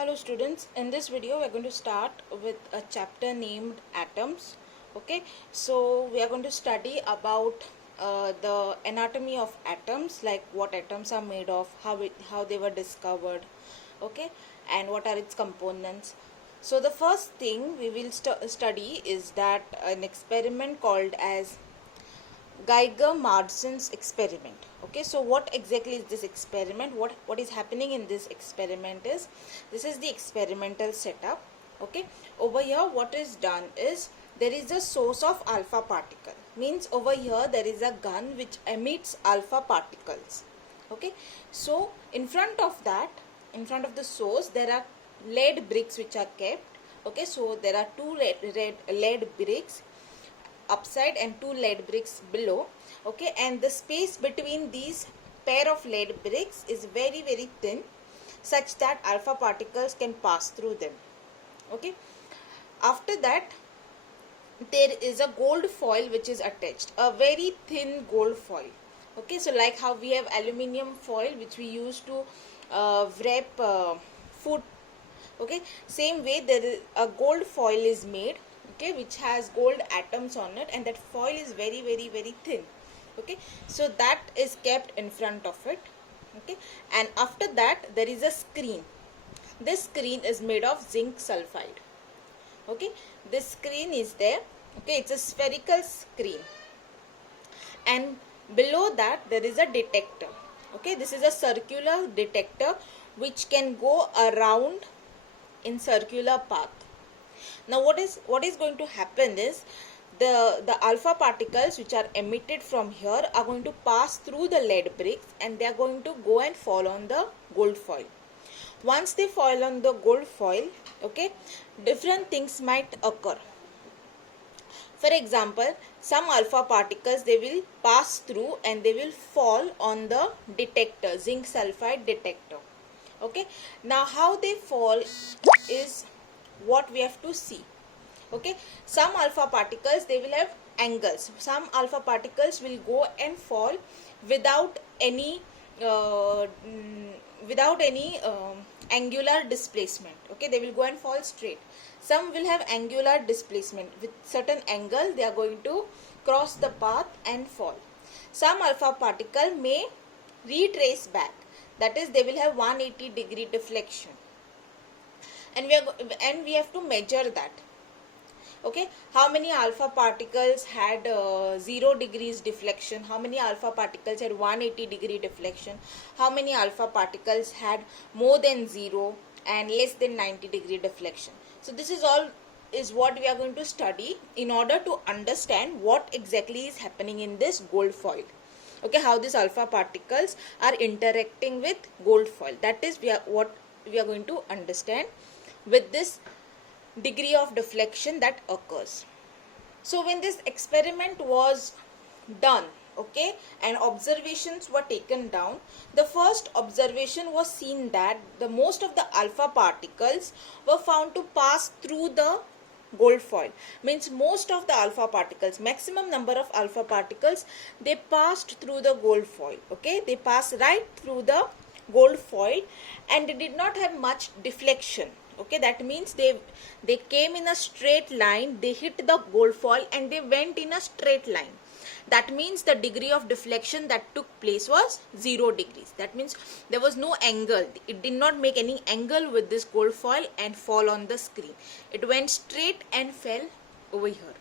Hello students, in this video we are going to start with a chapter named atoms. Okay, so we are going to study about the anatomy of atoms, like what atoms are made of, how they were discovered, okay, and what are its components. So the first thing we will study is that an experiment called as Geiger-Marsan's experiment. Okay, so what exactly is this experiment? What is happening in this experiment is, this is the experimental setup. Okay, over here what is done is, there is a source of alpha particle. Means over here there is a gun which emits alpha particles. Okay, so in front of the source, there are lead bricks which are kept. Okay, so there are two lead bricks upside and two lead bricks below. Okay, and the space between these pair of lead bricks is very thin, such that alpha particles can pass through them. Okay, after that there is a gold foil which is attached, a very thin gold foil. Okay, so like how we have aluminium foil which we use to wrap food. Okay, same way there is a gold foil is made, okay, which has gold atoms on it, and that foil is very thin. Okay, so that is kept in front of it. Okay, and after that there is a screen. This screen is made of zinc sulfide. Okay, this screen is there. Okay, it's a spherical screen, and below that there is a detector. Okay, this is a circular detector which can go around in circular path. Now what is going to happen is, the alpha particles which are emitted from here are going to pass through the lead bricks, and they are going to go and fall on the gold foil. Once they fall on the gold foil, okay, different things might occur. For example, some alpha particles, they will pass through and they will fall on the detector, zinc sulfide detector. Okay, now how they fall is what we have to see. Okay, some alpha particles, they will have angles. Some alpha particles will go and fall without any angular displacement. Okay, they will go and fall straight. Some will have angular displacement. With certain angle they are going to cross the path and fall. Some alpha particle may retrace back, that is, they will have 180-degree deflection, and we have to measure that. Okay, how many alpha particles had 0 degrees deflection, how many alpha particles had 180-degree deflection, how many alpha particles had more than 0 and less than 90-degree deflection. So this is all is what we are going to study in order to understand what exactly is happening in this gold foil. Okay, how these alpha particles are interacting with gold foil. That is what we are going to understand with this degree of deflection that occurs. So when this experiment was done, okay, and observations were taken down, the first observation was seen that the most of the alpha particles were found to pass through the gold foil. Means most of the alpha particles, maximum number of alpha particles, they passed through the gold foil. Okay, they passed right through the gold foil, and they did not have much deflection. Okay, that means they came in a straight line, they hit the gold foil and they went in a straight line. That means the degree of deflection that took place was 0 degrees. That means there was no angle. It did not make any angle with this gold foil and fall on the screen. It went straight and fell over here.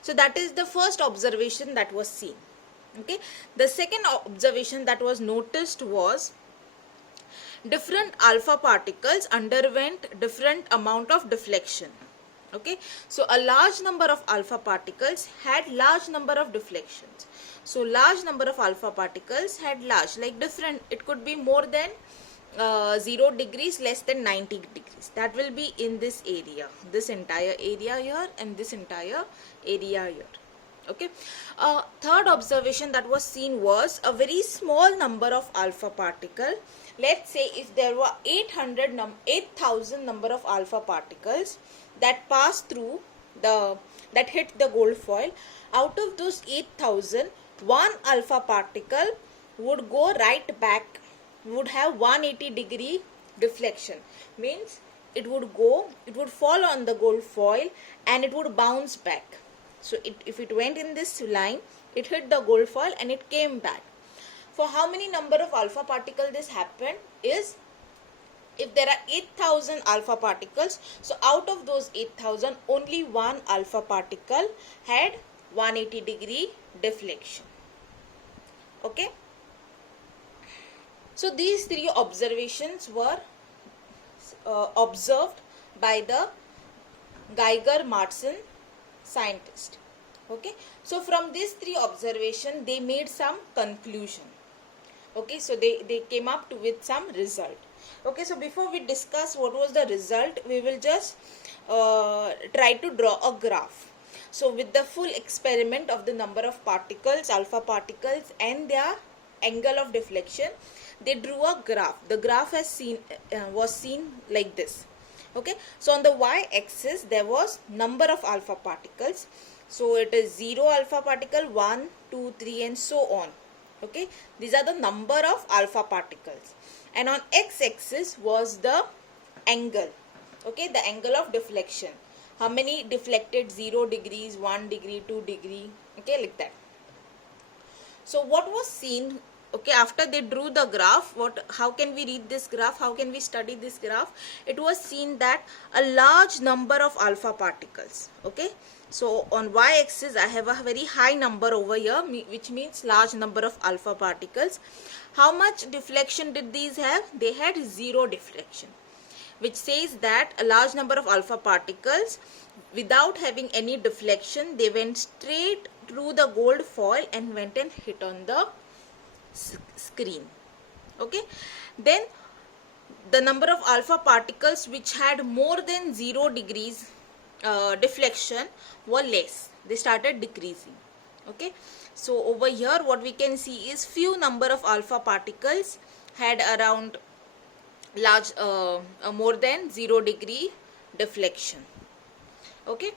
So that is the first observation that was seen. Okay, the second observation that was noticed was, different alpha particles underwent different amount of deflection. Okay, so a large number of alpha particles had large number of deflections. So large number of alpha particles had large, like different, it could be more than 0 degrees, less than 90 degrees. That will be in this area, this entire area here, and this entire area here. Okay, third observation that was seen was a very small number of alpha particle. Let's say if there were 8,000 number of alpha particles that passed through that hit the gold foil, out of those 8,000, one alpha particle would go right back, would have 180-degree deflection means it would fall on the gold foil and it would bounce back. So if it went in this line, it hit the gold foil and it came back. For how many number of alpha particle this happened is, if there are 8,000 alpha particles, so out of those 8,000 only one alpha particle had 180 degree deflection. Okay. So these three observations were observed by the Geiger-Marson scientist. Okay. So from these three observations they made some conclusion. Okay. So they came up with some result. Okay. So before we discuss what was the result, we will just try to draw a graph. So with the full experiment of the number of particles, alpha particles and their angle of deflection, they drew a graph. The graph was seen like this. Okay. So on the y-axis there was number of alpha particles. So it is 0 alpha particle, 1, 2, 3 and so on. Okay. These are the number of alpha particles. And on x-axis was the angle. Okay. The angle of deflection. How many deflected? 0 degrees, 1 degree, 2 degree. Okay. Like that. So what was seen? Okay, after they drew the graph, how can we read this graph? How can we study this graph? It was seen that a large number of alpha particles. Okay, so on y-axis I have a very high number over here, which means large number of alpha particles. How much deflection did these have? They had 0 deflection, which says that a large number of alpha particles, without having any deflection, they went straight through the gold foil and went and hit on the screen. Okay, then the number of alpha particles which had more than 0 degrees deflection were less. They started decreasing. Okay, so over here what we can see is few number of alpha particles had around large more than 0 degree deflection. Okay,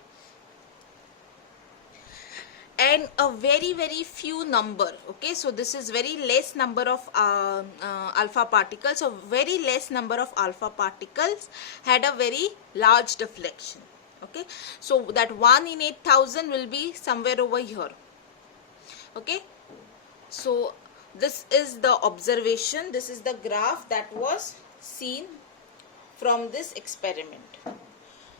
and a very few number. Okay, so this is very less number of alpha particles. So very less number of alpha particles had a very large deflection. Okay, so that 1 in 8,000 will be somewhere over here. Okay, so this is the observation, this is the graph that was seen from this experiment.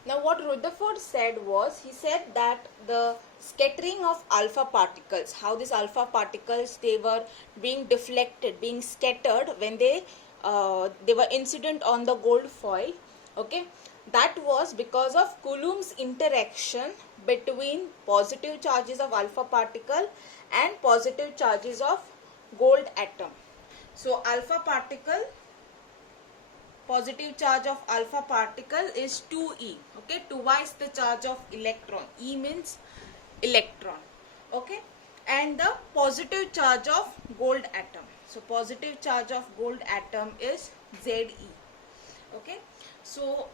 Now what Rutherford said was, he said that the scattering of alpha particles, how these alpha particles, they were being deflected, being scattered when they were incident on the gold foil. Okay, that was because of Coulomb's interaction between positive charges of alpha particle and positive charges of gold atom. So alpha particle, positive charge of alpha particle is 2e. Okay, twice the charge of electron. E means electron. Okay, and the positive charge of gold atom. So positive charge of gold atom is Ze. Okay, so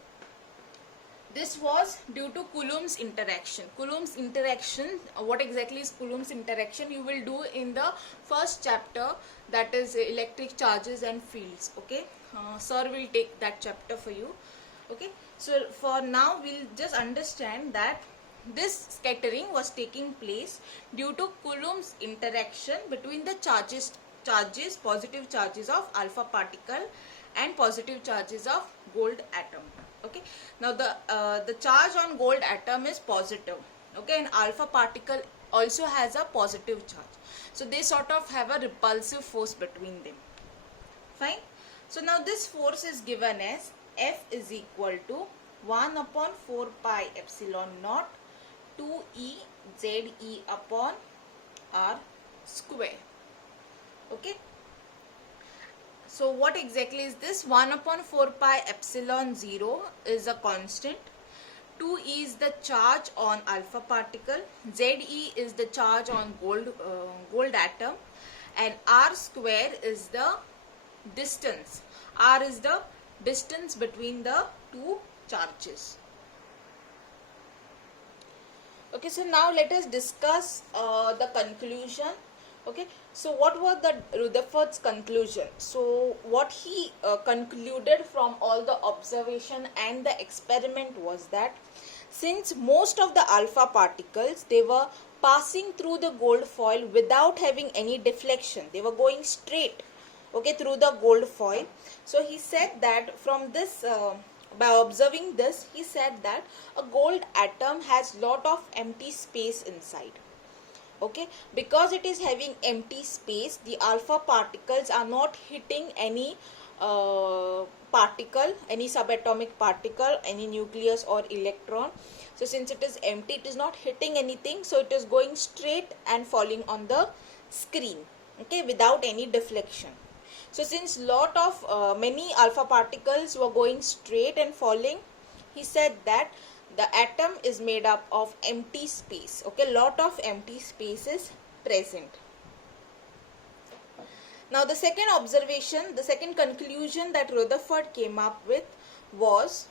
this was due to Coulomb's interaction. Coulomb's interaction, what exactly is Coulomb's interaction? You will do in the first chapter, that is electric charges and fields. Okay, sir will take that chapter for you. Okay, so for now we'll just understand that this scattering was taking place due to Coulomb's interaction between the charges, positive charges of alpha particle and positive charges of gold atom. Okay, now the charge on gold atom is positive. Okay, and alpha particle also has a positive charge, so they sort of have a repulsive force between them. Fine. So now this force is given as F is equal to 1 upon 4 pi epsilon naught 2E ZE upon R square. Okay, so what exactly is this? 1 upon 4 pi epsilon 0 is a constant, 2E is the charge on alpha particle, ZE is the charge on gold atom, and R square is the distance. R is the distance between the two charges. Okay, so now let us discuss the conclusion Okay, so what was the Rutherford's conclusion? So what he concluded from all the observation and the experiment was that since most of the alpha particles, they were passing through the gold foil without having any deflection, they were going straight, okay, through the gold foil. So he said that from this by observing this, he said that a gold atom has lot of empty space inside. Okay, because it is having empty space, the alpha particles are not hitting any particle, any subatomic particle, any nucleus or electron. So since it is empty, it is not hitting anything, so it is going straight and falling on the screen, okay, without any deflection. So since lot of many alpha particles were going straight and falling, he said that the atom is made up of empty space, okay, lot of empty space is present. Now the second observation, the second conclusion that Rutherford came up with was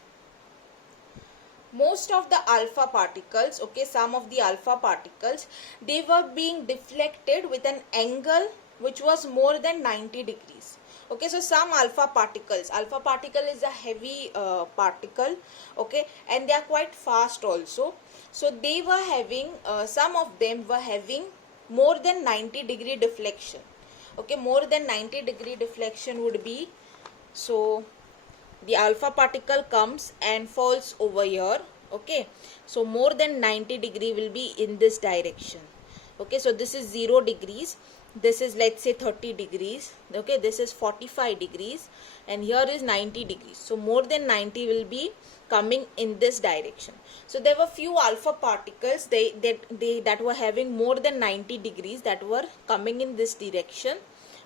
most of the alpha particles, okay, some of the alpha particles, they were being deflected with an angle which was more than 90 degrees. Okay, so some alpha particles is a heavy particle, okay, and they are quite fast also. So they were having some of them were having more than 90-degree deflection. Okay, more than 90-degree deflection would be, so the alpha particle comes and falls over here, okay, so more than 90-degree will be in this direction. Okay, so this is 0 degrees, this is, let's say, 30 degrees, okay, this is 45 degrees, and here is 90 degrees. So more than 90 will be coming in this direction. So there were few alpha particles that were having more than 90 degrees that were coming in this direction.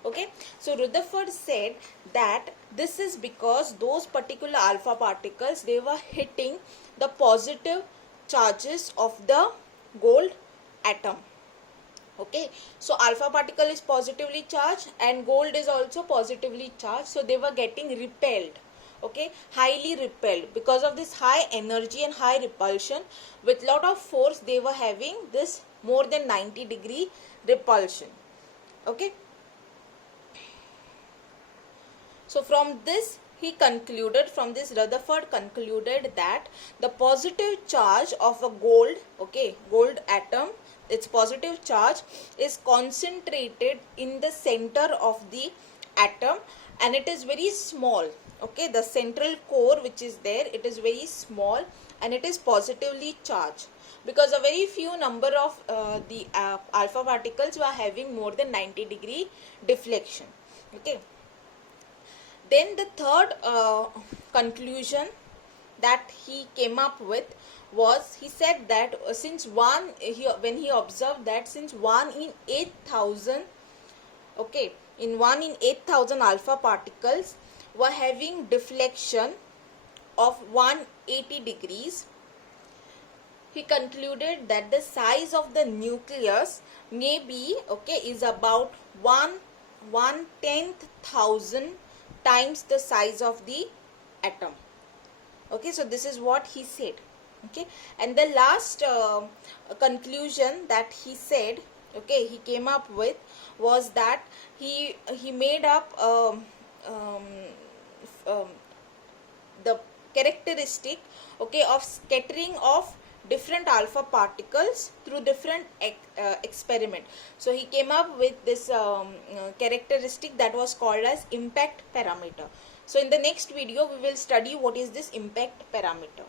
Okay, so Rutherford said that this is because those particular alpha particles, they were hitting the positive charges of the gold atom. Okay, so alpha particle is positively charged and gold is also positively charged, so they were getting repelled, okay, highly repelled. Because of this high energy and high repulsion, with lot of force, they were having this more than 90-degree repulsion. Okay, so from this Rutherford concluded that the positive charge of a gold, okay, gold atom, its positive charge is concentrated in the center of the atom, and it is very small. Okay, the central core which is there, it is very small and it is positively charged, because a very few number of the alpha particles were having more than 90-degree deflection. Okay, then the third conclusion that he came up with was, he said that when he observed that since 1 in 8,000, okay, in 1 in 8,000 alpha particles were having deflection of 180 degrees, he concluded that the size of the nucleus may be, okay, is about 1/10,000 times the size of the atom. Okay, so this is what he said. Okay, and the last conclusion that he said, okay, he came up with was that he made up the characteristic, okay, of scattering of different alpha particles through different experiment. So he came up with this characteristic that was called as impact parameter. So in the next video we will study what is this impact parameter.